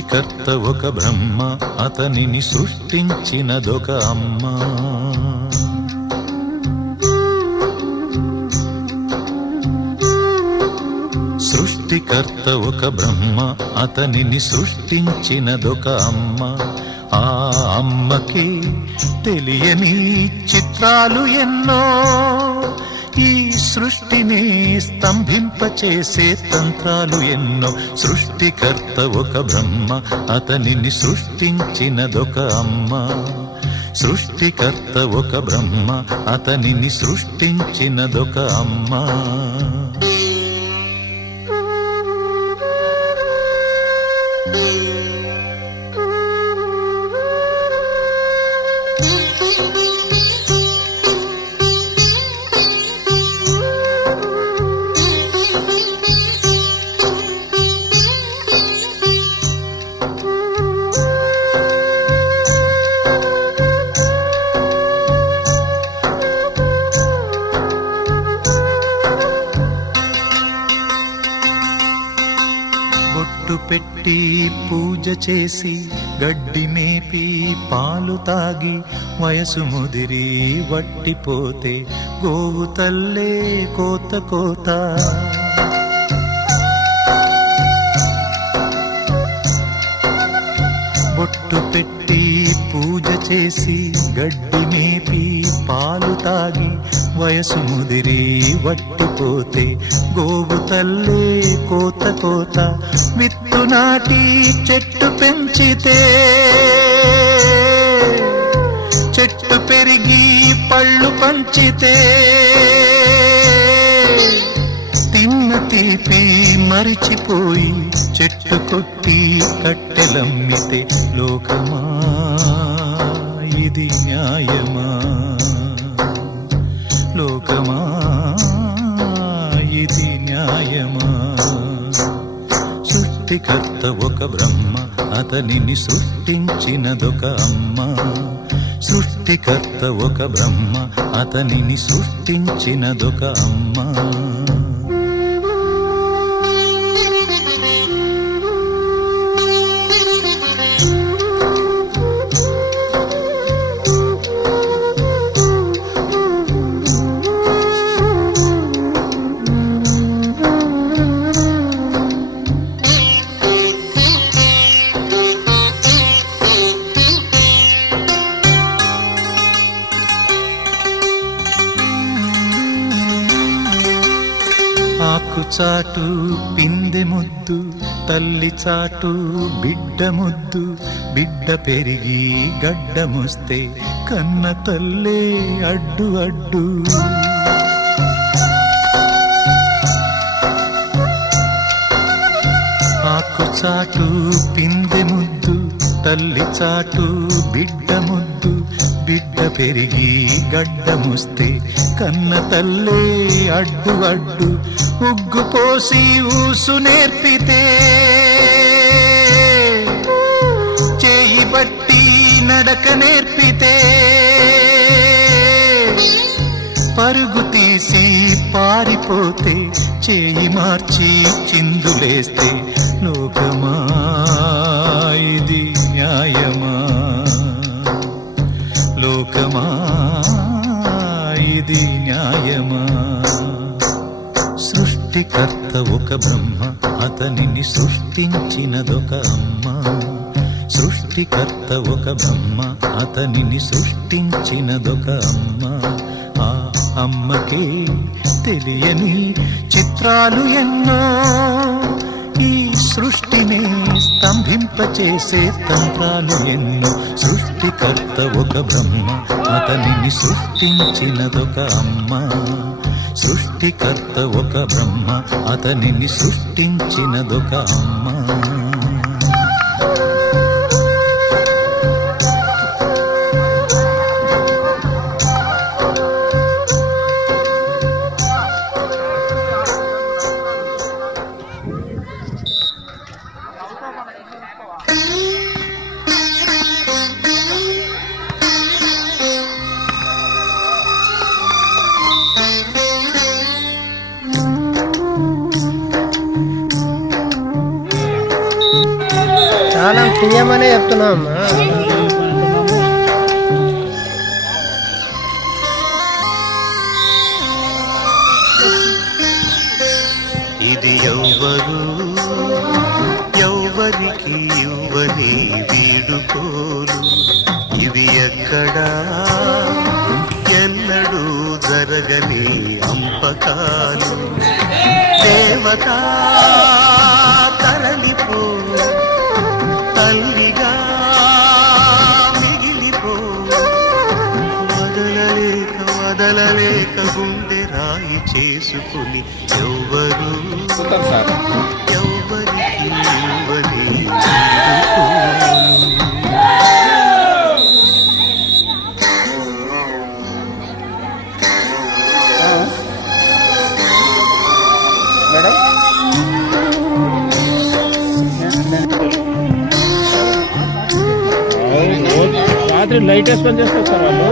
సృష్టికర్త ఒక బ్రహ్మ, అతనిని సృష్టించినదొక అమ్మ. సృష్టికర్త ఒక బ్రహ్మ, అతనిని సృష్టించినదొక అమ్మ. ఆ అమ్మకి తెలియని చిత్రాలు ఎన్నో, ఈ సృష్టిని స్తంభింపచేసే తంత్రాలు ఎన్నో. సృష్టికర్త ఒక బ్రహ్మ, అతనిని సృష్టించినదొక అమ్మ. సృష్టికర్త ఒక బ్రహ్మ, అతనిని సృష్టించినదొక అమ్మ. బొట్టు పెట్టి పూజ చేసి గడ్డి మేపి పాలు తాగి వయసు ముదిరి వట్టిపోతే గోవు తల్లే కోత కోత. బొట్టు పెట్టి పూజ చేసి గడ్డి మేపి పాలు తాగి వయసు ముదిరి వట్టిపోతే గోవు తల్లే కోత కోత. విత్తు నాటి చెట్టు పెంచితే చెట్టు పెరిగి పళ్ళు పంచితే తిన్న తీపి మరిచిపోయి చెట్టు కొట్టి కట్టెలమ్మితే లోకమా ఇది న్యాయమా? లోకమా ఇది న్యాయమా? సృష్టికర్త ఒక బ్రహ్మ, అతనిని సృష్టించినదొక అమ్మ. సృష్టికర్త ఒక బ్రహ్మ, అతనిని సృష్టించినదొక అమ్మ. ఆకు చాటు పిందె ముద్దు, తల్లి చాటు బిడ్డ ముద్దు. బిడ్డ పెరిగి గడ్డముస్తే కన్న తల్లే అడ్డు అడ్డు. ఆకు చాటు పిందె ముద్దు, తల్లి చాటు బిడ్డ ముద్దు. బిడ్డ పెరిగి గడ్డముస్తే కన్న తల్లే అడ్డు అడ్డు. ఉగ్గు పోసి ఊసు నేర్పితే చేయి బట్టి నడక నేర్పితే పరుగు తీసి పారిపోతే చేయి మార్చి చిందులేస్తే లోకమా ఇది న్యాయమా? లోకమా ఇది న్యాయమా? సృష్టికర్త ఒక బ్రహ్మ, అతనిని సృష్టించినదొక అమ్మ. సృష్టికర్త ఒక బ్రహ్మ, అతనిని సృష్టించినదొక అమ్మ. ఆ అమ్మకే తెలియని చిత్రాలు ఎన్నో, ఈ సృష్టిని స్తంభింపచేసే తంత్రాలు ఎన్నో. సృష్టికర్త ఒక బ్రహ్మ, అతనిని సృష్టించినదొక అమ్మ. సృష్టికర్త ఒక బ్రహ్మ, అతనిని సృష్టించినదొక అమ్మ. తాళం తీయమనే చెప్తున్నాం అమ్మా. ఇది ఎవ్వరు ఎవ్వరికి ఇవ్వని వీడుకోలు, ఇవి ఎక్కడా ఎన్నడూ జరగని అంపకాలు. దేవతా తరలిపో, తల్లిగా మిగిలిపో, వదలలేక వదలలేక గుండె రాయి చేసుకుని ఎవ్వరు ఎవ్వరికి ఇవ్వని రాత్రి లైట్ వేసుకొని చేస్తారు సార్ వాళ్ళు.